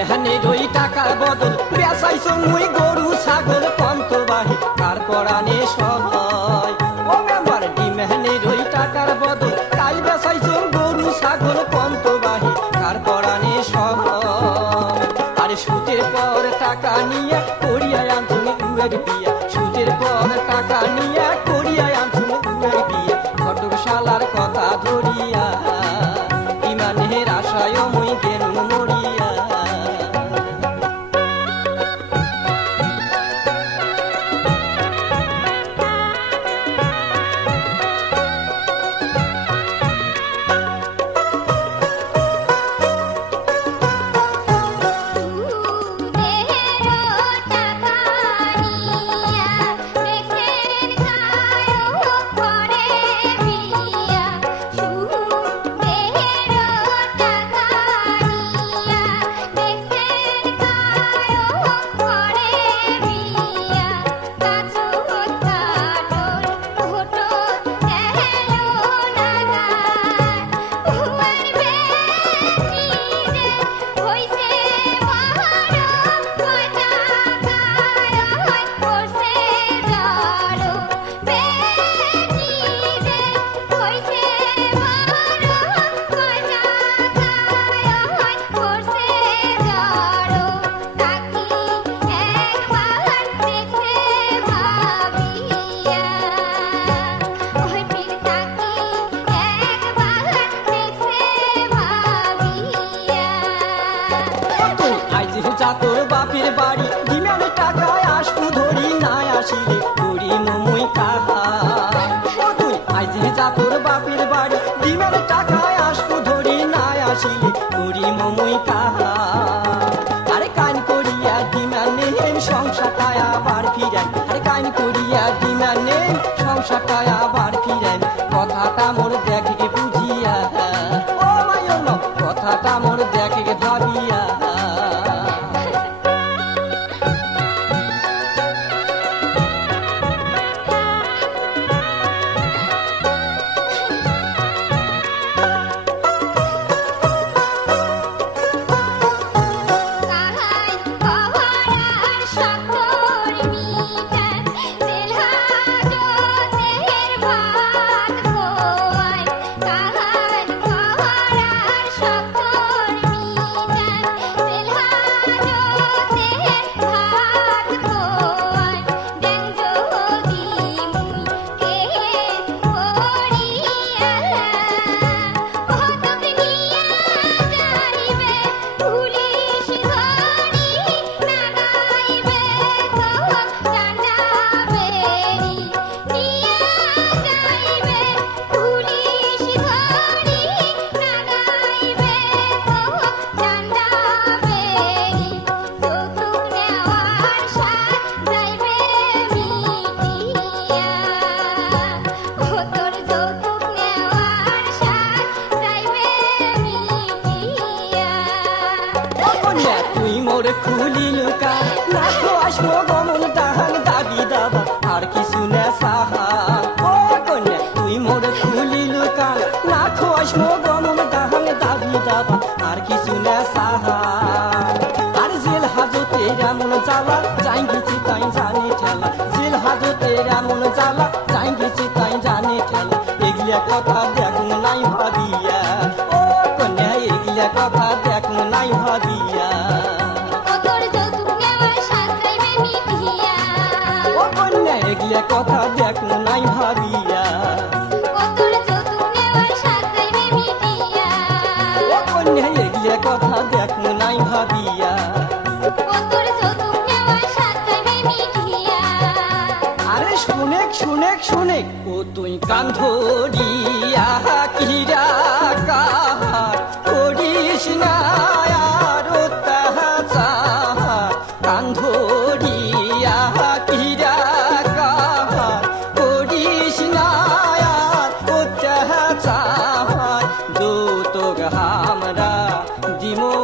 মেহানের ওই টাকার বদল বেসাইছো মুই গরু ছাগল পন্তবাহী কার পরাণে সহায় ও মেম্বার মেহানের ওই টাকার বদল কাল বেসাইছো গরু ছাগল পন্তবাহী কার পরাণে সহায় আরে সুদের পর টাকা নিয়ে করিয়া আনছুনি উয়ের বিয়া সুদের পর টাকা নিয়ে করিয়া আনছুনি উয়ের বিয়া ঘটক শালার কথা ধরিয়া ইমানের আশায় মুই গেলুম মরিয়া তোর বাপের বাড়ি ডিমানে টাকায় আসবো ধরি না আসিলে করি মুই কাহা তুই আইজি যা তোর বাপের বাড়ি ডিমানে টাকায় আসবো ধরি না আসিলে করি মুই কাহা আরে কান করিয়া ডিমানে সংসারটায় আবার ফিরেন আরে কান করিয়া ডিমানে সংসারটায় আবার ফিরেন কথাটা মোর দেখে বুঝিয়া ও মায়ন কথাটা মোর দেখে ভাবিয়া খুলিল কান না তো আসবো গমন তাহান দাবি দাবা আর কিছু না সাহা ও কন্যা তুই মোর খুলিল কান না তো আসবো গমন তাহান দাবি দাবা আর কিছু না সাহা আর জেল হাজতে এমন জ্বালা যাই গেছি তাই জানে ঠেলা জেল হাজতে এমন জ্বালা যাই গেছি তাই জানে ঠেলা এগুলা কথা দেখুন নাই ভাবিয়া ও কন্যা এগুলা কথা দেখুন নাই ভাবিয়া এগুলা কথা দেখুন নাই ভাবিয়া ও কন্যা এগুলা কথা দেখুন নাই ভাবিয়া আরে শুনেক শুনেক শুনেক ও তুই কান ধরিয়া কিরা কাহার করিস না আর তাহার কান ধরিয়া কিরা কাহার করিস না আর তাহার যৌতুক আমরা দিমো